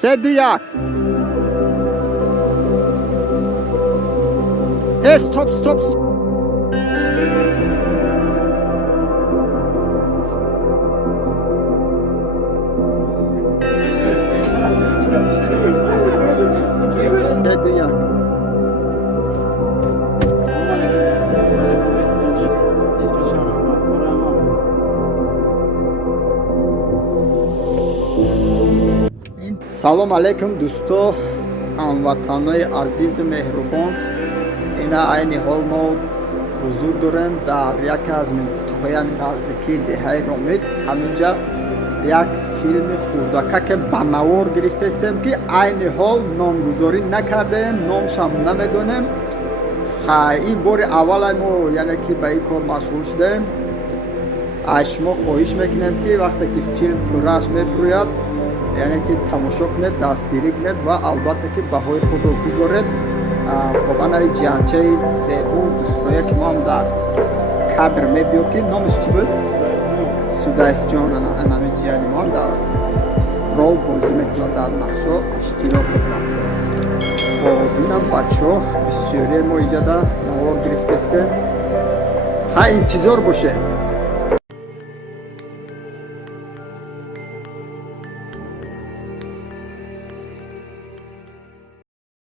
3 2 1 استوب استوب салом алейкум дӯсто ҳамватанои азизу меҳрубон. ина айни ҳол мо ҳузур дорем дар яке аз минтақаҳои наздикии деҳаи ромид. ҳаминҷа як филми хурдакаке ба навор гирифтаистем ки айни ҳол номгузорӣ накардаем, номшам намедонем. ин бори аввалай мо яъне ки ба ин кор машғул шудаем. аз шумо хоҳиш мекунем ки вақте ки филм пурраш мебурояд, яъне ки тамошо кунед, дастгирӣ кунед ва албатта ки баҳои худро гузоред. хоб анаи ҷиҳанчаи зебу дӯстроя ки моам дар кадр мебиё ки номаш чӣ буд? Судайсҷон. Anamin ҷияни моам дар рол бозӣ мекунад, дар нақшҳо иштирок мекунад. бинам бачаҳо бисёрие мо иҷада навор гирифтаистем. ҳа интизор бошед.